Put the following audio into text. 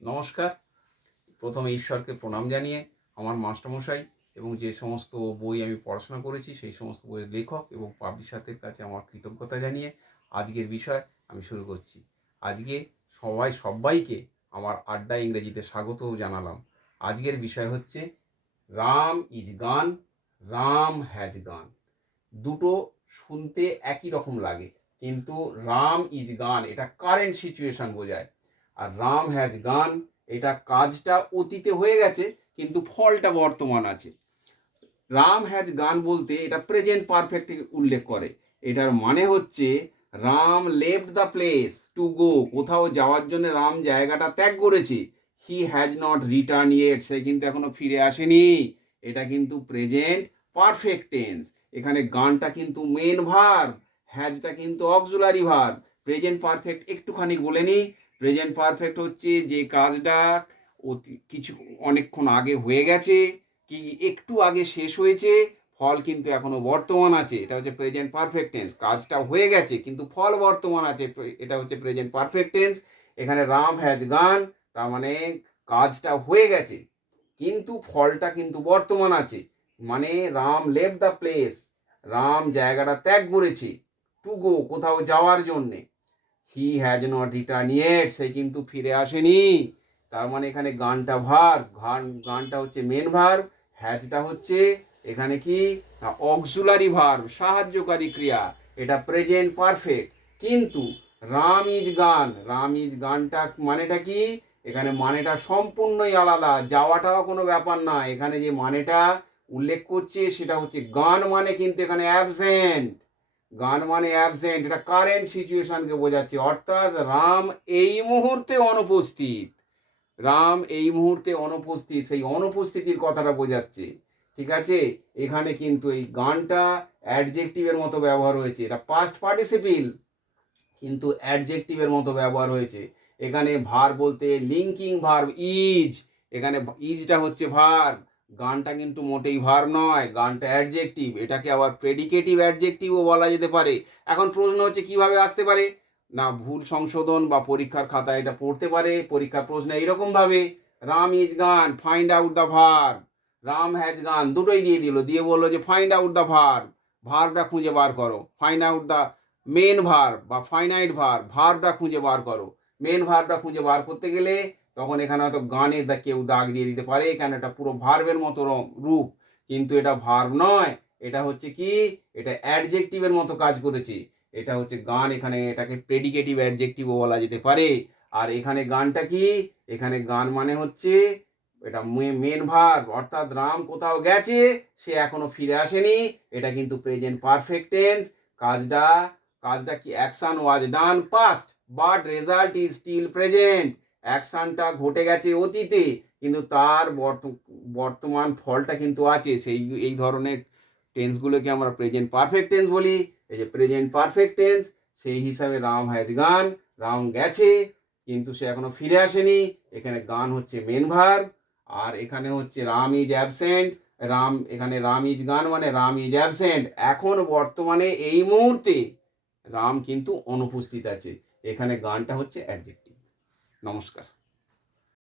নমস্কার। প্রথমে ঈশ্বরকে প্রণাম জানিয়ে আমার মাস্টারমশাই এবং যে সমস্ত বই আমি পড়াশোনা করেছি সেই সমস্ত বইয়ের লেখক এবং পাবলিশারদের কাছে আমার কৃতজ্ঞতা জানিয়ে আজকের বিষয় আমি শুরু করছি। আজকে সবাইকে আমার আড্ডা ইংরেজিতে স্বাগত জানালাম। আজকের বিষয় হচ্ছে রাম ইজ গান, রাম হ্যাজ গান। দুটো শুনতে একই রকম লাগে, কিন্তু রাম ইজ গান এটা কারেন্ট সিচুয়েশন বোঝায়, আর রাম হ্যাজ গান এটা কাজটা অতীতে হয়ে গেছে কিন্তু ফলটা বর্তমান আছে। রাম হ্যাজ গান বলতে এটা প্রেজেন্ট পারফেক্ট উল্লেখ করে। এটার মানে হচ্ছে Ram left the place to go, কোথাও যাওয়ার জন্য রাম জায়গাটা ত্যাগ করেছে। He has not return yet, সে কিন্তু এখনো ফিরে আসেনি। এটা কিন্তু প্রেজেন্ট পারফেক্ট টেন্স। এখানে গানটা কিন্তু মেন ভার্ব, হ্যাজটা কিন্তু অক্সিলারি ভার্ব। প্রেজেন্ট পারফেক্ট একটুখানি বলে নি। প্রেজেন্ট পারফেক্ট হচ্ছে যে কাজটা কিছু অনেকক্ষণ আগে হয়ে গেছে, কি একটু আগে শেষ হয়েছে, ফল কিন্তু এখনো বর্তমান আছে। এটা হচ্ছে প্রেজেন্ট পারফেক্ট টেন্স। কাজটা হয়ে গেছে কিন্তু ফল বর্তমান আছে, এটা হচ্ছে প্রেজেন্ট পারফেক্ট টেন্স। এখানে রাম হ্যাজ গান তার মানে কাজটা হয়ে গেছে কিন্তু ফলটা কিন্তু বর্তমান আছে। মানে Ram left the place, Ram জায়গাটা ত্যাগ করেছে, টু গো কোথাও যাওয়ার জন্যে। He has not return yet, সে কিন্তু ফিরে আসেনি। তার মানে এখানে গানটা ভার্ব, গানটা হচ্ছে মেন ভার্ব, হ্যাজটা হচ্ছে এখানে কি অক্সিলারি ভার্ব, সাহায্যকারী ক্রিয়া। এটা প্রেজেন্ট পারফেক্ট। কিন্তু রাম ইজ গান, রাম ইজ গানটা মানেটা কি, এখানে মানেটা সম্পূর্ণই আলাদা, যাওয়াটাও কোনো ব্যাপার না। এখানে যে মানেটা উল্লেখ করছে সেটা হচ্ছে গান মানে কিন্তু এখানে অ্যাবসেন্ট। গান মানে অ্যাবসেন্ট, এটা কারেন্ট সিচুয়েশনকে বোঝাচ্ছে, অর্থাৎ রাম এই মুহূর্তে অনুপস্থিত। রাম এই মুহূর্তে অনুপস্থিত, সেই অনুপস্থিতির কথাটা বোঝাচ্ছে। ঠিক আছে, এখানে কিন্তু এই গানটা অ্যাডজেক্টিভের মতো ব্যবহার হয়েছে। এটা পাস্ট পার্টিসিপিল কিন্তু অ্যাডজেক্টিভের মতো ব্যবহার হয়েছে। এখানে ভার বলতে লিঙ্কিং ভার্ব ইজ, এখানে ইজটা হচ্ছে ভার। গানটা কিন্তু মোটেই ভার নয়, গানটা অ্যাডজেক্টিভ। এটাকে আবার প্রেডিকেটিভ অ্যাডজেক্টিভও বলা যেতে পারে। এখন প্রশ্ন হচ্ছে কিভাবে আসতে পারে না, ভুল সংশোধন বা পরীক্ষার খাতায় এটা পড়তে পারে। পরীক্ষার প্রশ্নে এইরকম ভাবে, রাম ইজ গান, find out the verb. Ram has gone দুটোই দিয়ে দিল, দিয়ে বললো যে ফাইন্ড আউট দ্য ভার, ভারটা খুঁজে বার করো। Find out the main verb বা ফাইনাইট ভার্ব, ভার্বটা খুঁজে বার করো। মেন ভার্বটা খুঁজে বার করতে গেলে তখন এখানে হয়তো গানের কেউ দাগ দিয়ে দিতে পারে, কেন এটা পুরো ভার্বের মতো রূপ, কিন্তু এটা ভার্ব নয়। এটা হচ্ছে কি, এটা অ্যাডজেক্টিভের মতো কাজ করেছে। এটা হচ্ছে গান, এখানে এটাকে প্রেডিকেটিভ অ্যাডজেক্টিভও বলা যেতে পারে। আর এখানে গানটা কি, এখানে গান মানে হচ্ছে এটা মেন ভার্ব, অর্থাৎ রাম কোথাও গেছে, সে এখনো ফিরে আসেনি। এটা কিন্তু প্রেজেন্ট পারফেক্ট টেন্স। কাজটা কাজটা কি, action was done past but result is still present. অ্যাকশনটা ঘটে গেছে অতীতে কিন্তু তার বর্তমান ফলটা কিন্তু আছে। এই ধরনের টেন্সগুলোকে আমরা প্রেজেন্ট পারফেক্ট টেন্স বলি। এই যে প্রেজেন্ট পারফেক্ট টেন্স, সেই হিসাবে রাম হ্যাজ গান, রাম গেছে কিন্তু সে এখনো ফিরে আসেনি। এখানে গান হচ্ছে মেন ভার্ব, আর এখানে হচ্ছে রাম ইজ অ্যাবসেন্ট। এখানে রাম ইজ গান মানে রাম ইজ অ্যাবসেন্ট, এখন বর্তমানে এই মুহূর্তে রাম কিন্তু অনুপস্থিত আছে। এখানে গানটা হচ্ছে অ্যাডজেক্টিভ। নমস্কার।